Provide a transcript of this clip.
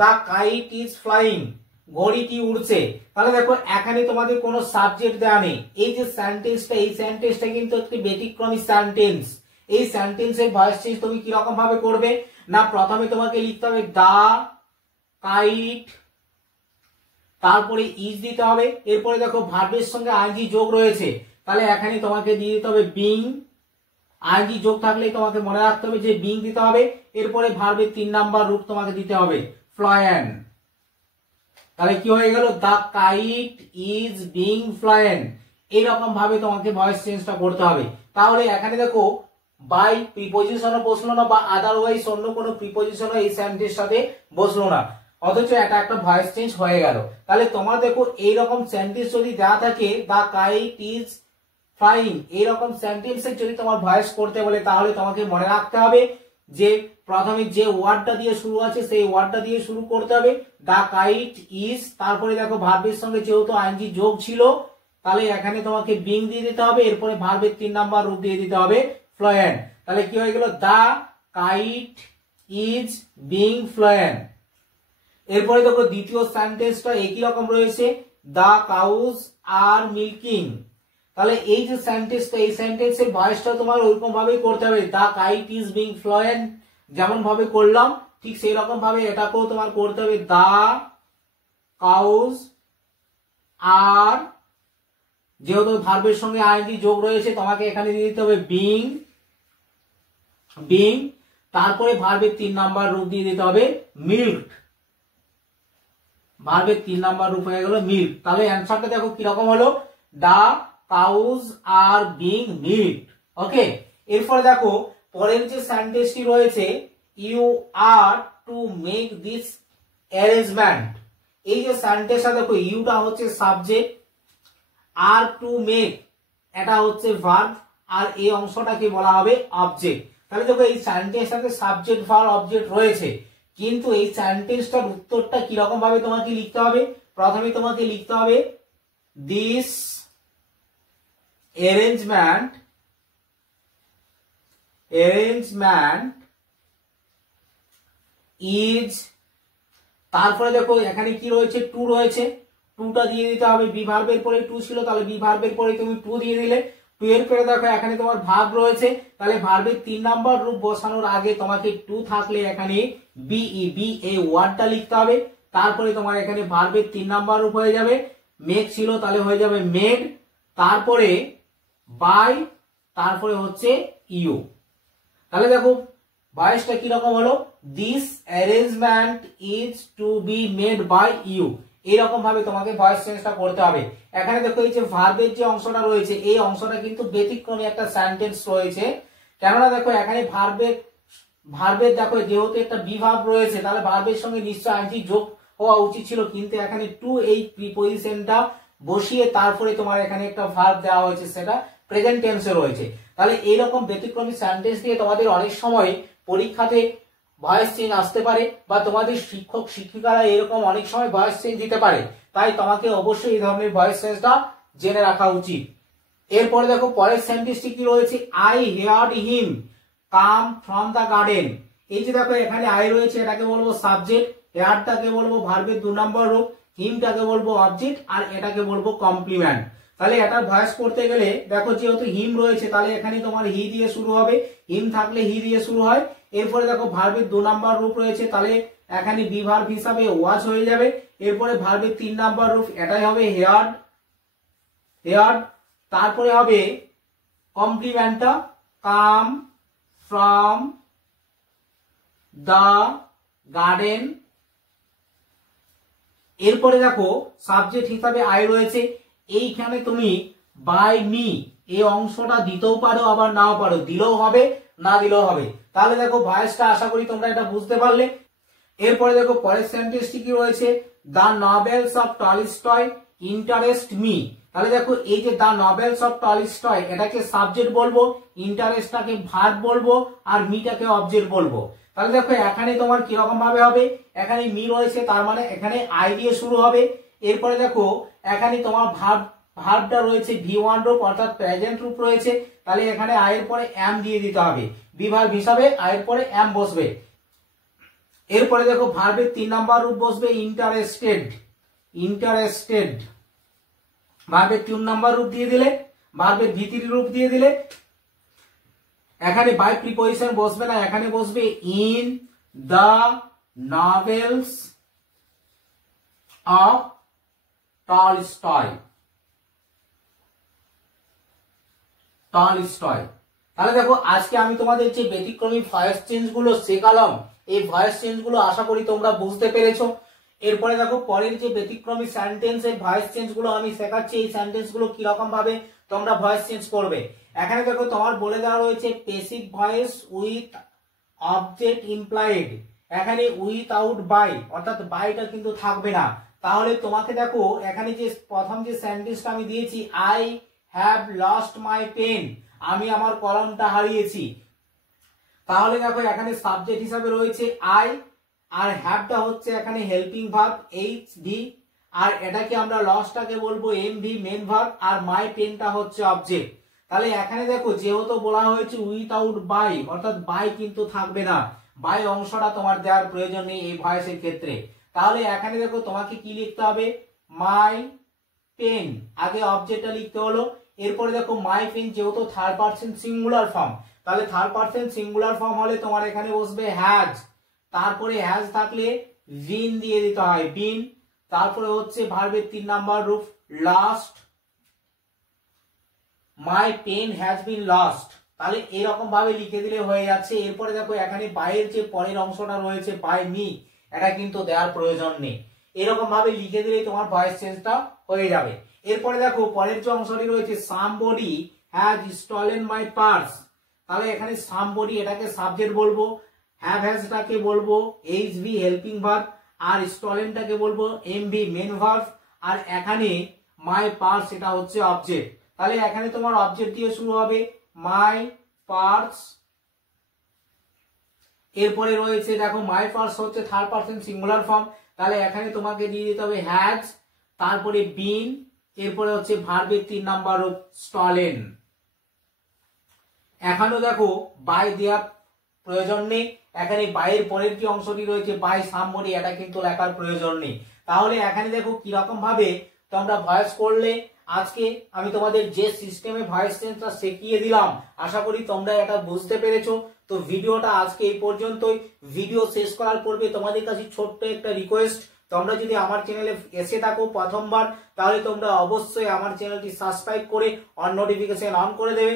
The kite is flying, ঘড়িটি উড়ছে। তাহলে দেখো এখানে তোমাদের কোনো সাবজেক্ট দেওয়া নেই। এই যে সেন্টেন্সটা, এই সেন্টেন্সটা কিন্তু একটি ব্যতিক্রমী সেন্টেন্স। এই সেন্টেন্সের ভয়েস চেঞ্জ তুমি কি রকম ভাবে করবে না, প্রথমে তোমাকে লিখতে হবে দা কাইট, তারপরে ইজ দিতে হবে, এরপরে দেখো ভার্বের সঙ্গে আইএনজি যোগ রয়েছে, তাহলে এখানে তোমাকে দিয়ে দিতে হবে বিং। আইএনজি যোগ থাকলে তোমাকে মনে রাখতে হবে যে বিং দিতে হবে, এরপরে ভার্বের 3 নাম্বার রূপ তোমাকে দিতে হবে ফ্লায়েন। তাহলে কি হয়ে গেল, দা কাইট ইজ বিং ফ্লায়েন। এইরকম ভাবে তোমাকে ভয়েস চেঞ্জটা করতে হবে। তাহলে এখানে দেখো বাই প্রিপজিশনও বসলো না বা আদারওয়াইজ অন্য কোনো প্রিপজিশনও এই সেন্টেন্সের সাথে বসলো না, অথচ এটা একটা ভয়েস চেঞ্জ হয়ে গেল। তাহলে তোমার দেখো এইরকম সেন্টেন্স যদি দেওয়া থাকে দা কাইট ইজ ফ্লাইং, এইরকম সেন্টেন্সের যদি তোমার ভয়েস করতে বলে, তাহলে তোমাকে মনে রাখতে হবে যে প্রথমে যে ওয়ার্ডটা দিয়ে শুরু আছে সেই ওয়ার্ডটা দিয়ে শুরু করতে হবে, দা কাইট ইজ, তারপরে দেখো ভার্বের সঙ্গে যেহেতু আইএনজি যোগ ছিল তাহলে এখানে তোমাকে বিং দিয়ে দিতে হবে, এরপরে ভার্বের 3 নাম্বার রূপ দিয়ে দিতে হবে ফ্লুয়েন্ট। তাহলে কি হয়ে গেল, দা কাইট ইজ বিং ফ্লুয়েন্ট। এরপরে দেখো দ্বিতীয় সেন্টেন্সটা একই রকম রয়েছে, দা কাউজ আর মিল্কিং। তাহলে এই যে সেন্টেন্সটা, এই সেন্টেন্সের ভয়েসটা তোমার ওইরকম ভাবেই করতে হবে, দা কাইট ইজ বিং ফ্লুয়েন্ট যেমন ভাবে করলাম ঠিক সেই রকম ভাবে এটাকেও তোমার করতে হবে, দা কাউজ আর, যেহেতু ভার্বের সঙ্গে আইএনজি যোগ রয়েছে তোমাকে এখানে দিয়ে দিতে হবে বিং, বিং, তারপরে ভার্বের 3 নাম্বার রূপ দিয়ে দিতে হবে মিল্ক। ভার্বের 3 নাম্বার রূপ হয়ে গেল মিল্ক। তাহলে অ্যান্সারটা দেখো কিরকম হলো, the cows are being milk. Okay, এরপরে দেখো পরের যে সেন্টেন্সটি রয়েছে, you are to make this arrangement. এই যে সেন্টেন্সটা দেখো, ইউটা হচ্ছে সাবজেক্ট, আর টু মেক এটা হচ্ছে ভার্ব, আর এই অংশটাকে বলা হবে অবজেক্ট। তাহলে দেখো এই সেন্টেন্সটাতে সাবজেক্ট ভার্ব অবজেক্ট রয়েছে, কিন্তু এই সেন্টেন্সটার উত্তরটা কিরকম ভাবে তোমাকে লিখতে হবে, প্রথমে তোমাকে লিখতে হবে দিস অ্যারেঞ্জমেন্ট ইজ, তারপরে দেখো এখানে কি রয়েছে, টু রয়েছে, টুটা দিয়ে দিতে হবে, বি ভার্বের পরে টু ছিল তাহলে বি ভার্বের পরে তুমি টু দিয়ে দিলে, টু এর পরে দেখো এখানে তোমার ভার্ব রয়েছে, তাহলে ভার্বের 3 নাম্বার রূপ বসানোর আগে তোমাকে টু থাকলে এখানে বিই, বি এই ওয়ার্ডটা লিখতে হবে, তারপরে তোমার এখানে ভার্বের 3 নাম্বার রূপ হয়ে যাবে, মেক ছিল তাহলে হয়ে যাবে মেড, তারপরে বাই, তারপরে হচ্ছে ইউ। তাহলে দেখো ভয়েসটা কি রকম হলো, this arrangement is to be made by you. এইরকম ভাবে তোমাকে ভয়েস চেঞ্জটা করতে হবে। এখানে দেখো এই যে ভার্বের যে অংশটা রয়েছে এই অংশটা কিন্তু ব্যতিক্রমী একটা সেন্টেন্স রয়েছে, কেননা দেখো এখানে ভার্বের দেখো যেহেতু একটা বি ভার্ব রয়েছে তাহলে ভার্বের সঙ্গে নিশ্চয় আইএনজি যোগ হওয়া উচিত ছিল, কিন্তু এখানে টু এই প্রিপজিশনটা বসিয়ে তারপরে তোমার এখানে একটা ভার্ব দেওয়া হয়েছে, সেটা প্রেজেন্ট টেন্সে রয়েছে। তাহলে এইরকম ব্যতিক্রমী সেন্টেন্স দিয়ে তোমাদের অনেক সময় পরীক্ষাতে ভয়েস চেঞ্জ আসতে পারে, বা তোমাদের শিক্ষক শিক্ষিকারা এরকম অনেক সময় ভয়েস চেঞ্জ দিতে পারে, তাই তোমাকে অবশ্যই এই ধরনের ভয়েস চেঞ্জটা জেনে রাখা উচিত। এরপরে দেখো পরের সেন্টেন্সটি কি রয়েছে, I heard him come from the garden. এই যে দেখো এখানে আই রয়েছে, এটাকে বলবো সাবজেক্ট, হেয়ারটাকে বলবো ভার্বের 2 নম্বর রূপ, হিমটাকে বলবো অবজেক্ট, আর এটাকে বলবো কমপ্লিমেন্ট। তাহলে এটা ভয়েস করতে গেলে দেখো যেহেতু হিম রয়েছে তাহলে এখানে তোমার হি দিয়ে শুরু হবে, হিম থাকলে হি দিয়ে শুরু হয়, এরপরে দেখো ভার্বের 2 নাম্বার রূপ রয়েছে তাহলে এখানে বি ভার্ব হিসাবে ওয়াচ হয়ে যাবে, এরপরে ভার্বের 3 নাম্বার রূপ এটাই হবে হেয়ার্ড, হেয়ার্ড, তারপরে হবে কমপ্লিমেন্টটা কাম ফ্রম দা গার্ডেন, এরপরে দেখো সাবজেক্ট হিসাবে আই রয়েছে, এইখানে তুমি বাই মি এই অংশটা দিতেও পারো আবার নাও পারো, দিলেও হবে না দিলেও হবে। তাহলে দেখো ভয়েসটা আশা করি তোমরা এটা বুঝতে পারলে। এরপরে দেখো পরের সেন্টেন্সটি কি রয়েছে, the novels of Tolstoy interest me. তাহলে দেখো এই যে দ্য নভেলস অফ টলস্টয় এটাকে সাবজেক্ট বলবো, ইন্টারেস্টটাকে ভার্ব বলবো, আর মিটাকে অবজেক্ট বলবো। তাহলে দেখো এখানে তোমার কিরকম ভাবে হবে, এখানে মি রয়েছে তার মানে এখানে আই দিয়ে শুরু হবে, এরপরে দেখো এখানে তোমার ভার্বটা রয়েছে ভি1 রূপ অর্থাৎ প্রেজেন্ট রূপ রয়েছে, তাহলে এখানে আই এর পরে এম দিয়ে দিতে হবে, বি ভার্ব হিসাবে আই এর পরে এম বসবে। এরপরে দেখো ভার্বের 3 নাম্বার রূপ বসবে ইন্টারেস্টেড। ইন্টারেস্টেড ভার্বের 3 নাম্বার রূপ দিয়ে দিলে, ভার্বের ভিতরি রূপ দিয়ে দিলে, এখানে বাই প্রিপজিশন বসবে না, এখানে বসবে in the novels of Tolstoy. Tolstoy. তাহলে দেখো আজকে আমি তোমাদের যে ব্যতিক্রমী ভয়েস চেঞ্জ গুলো শেখালাম, এই ভয়েস চেঞ্জ গুলো আশা করি তোমরা বুঝতে পেরেছো। এরপরে দেখো পরের যে ব্যতিক্রমী সেন্টেন্স এর ভয়েস চেঞ্জ গুলো আমি শেখাচ্ছি, এই সেন্টেন্স গুলো কিরকম ভাবে তোমরা ভয়েস চেঞ্জ করবে। এখানে দেখো তোমার বলে দেওয়া রয়েছে passive voice with object employed, এখানে উইথআউট বাই, অর্থাৎ বাইটা কিন্তু থাকবে না। তাহলে তোমাকে দেখো এখানে যে প্রথম যে সেন্টেন্সটা আমি দিয়েছি, I have lost my pen, আমি আমার কলমটা হারিয়েছি। তাহলে দেখো এখানে সাবজেক্ট হিসাবে রয়েছে আই, আর হ্যাভটা হচ্ছে এখানে হেল্পিং ভার্ব এইচ ভি, আর এটাকে আমরা লসটাকে বলবো এম ভি মেন ভার্ব, আর মাই পেনটা হচ্ছে অবজেক্ট। তাহলে এখানে দেখো যেহেতু বলা হয়েছে উইথআউট বাই, অর্থাৎ বাই কিন্তু থাকবে না, বাই অংশটা তোমার দেওয়ার প্রয়োজন নেই এই ভয়েসের ক্ষেত্রে। তাহলে এখানে দেখো তোমাকে কি লিখতে হবে, মাই পেন, আগে অবজেক্টটা লিখতে হলো। এরপরে দেখো মাই পেন যেহেতু থার্ড পারসন সিঙ্গুলার ফর্ম, তাহলে থার্ড পারসন সিঙ্গুলার ফর্ম হলে তোমার এখানে বসবে হ্যাজ, তারপরে হ্যাজ থাকলে বিন দিয়ে দিতে হয়, বিন। তারপরে হচ্ছে ভার্বের 3 নাম্বার রূপ lost, my pen has been lost. তাহলে এরকম ভাবে লিখে দিলে হয়ে যাচ্ছে। এরপরে দেখো এখানে বাইয়ের যে পরের অংশটা রয়েছে বাই মি, এটা কিন্তু দেওয়ার প্রয়োজন নেই, এরকম ভাবে লিখে দিলেই তোমার ভয়েস চেঞ্জটা হয়ে যাবে। এরপরে দেখো পরের যে অংশটি রয়েছে somebody has stolen my purse, তাহলে এখানে সামবডি এটাকে সাবজেক্ট বলবো, হ্যাভ হ্যাজটাকে বলবো এইচ ভি হেল্পিং ভার্ব, আর স্টলেনটাকে বলবো এম ভি মেন ভার্ব, আর এখানে মাই পার্স এটা হচ্ছে অবজেক্ট। তাহলে এখানে তোমার অবজেক্ট দিয়ে শুরু হবে মাই পার্স, এরপরে রয়েছে দেখো মাই পার্স হচ্ছে থার্ড পারসন সিঙ্গুলার ফর্ম, তাহলে এখানে তোমাকে দিয়ে দিতে হবে হ্যাজ, তারপরে বিন, এরপরে হচ্ছে ভার্বের 3 নাম্বার রূপ স্টলেন। এখানেও দেখো বাই দেওয়ার প্রয়োজন নেই, এখানে বাইয়ের পরের যে অংশটি রয়েছে বাই সামবডি, এটা কিন্তু লেখার প্রয়োজন নেই। তাহলে এখানে দেখো কিরকম ভাবে তোমরা ভয়েস করলে। আজকে আমি তোমাদের যে সিস্টেমে ভয়েস চেঞ্জটা শিখিয়ে দিলাম, আশা করি তোমরা এটা বুঝতে পেরেছো। তো ভিডিওটা আজকে এই পর্যন্তই। ভিডিও শেষ করার পূর্বে তোমাদের কাছে ছোট্ট একটা রিকোয়েস্ট, তোমরা যদি আমার চ্যানেলে এসে থাকো প্রথমবার, তাহলে তোমরা অবশ্যই আমার চ্যানেলটি সাবস্ক্রাইব করে অন নোটিফিকেশন অন করে দেবে।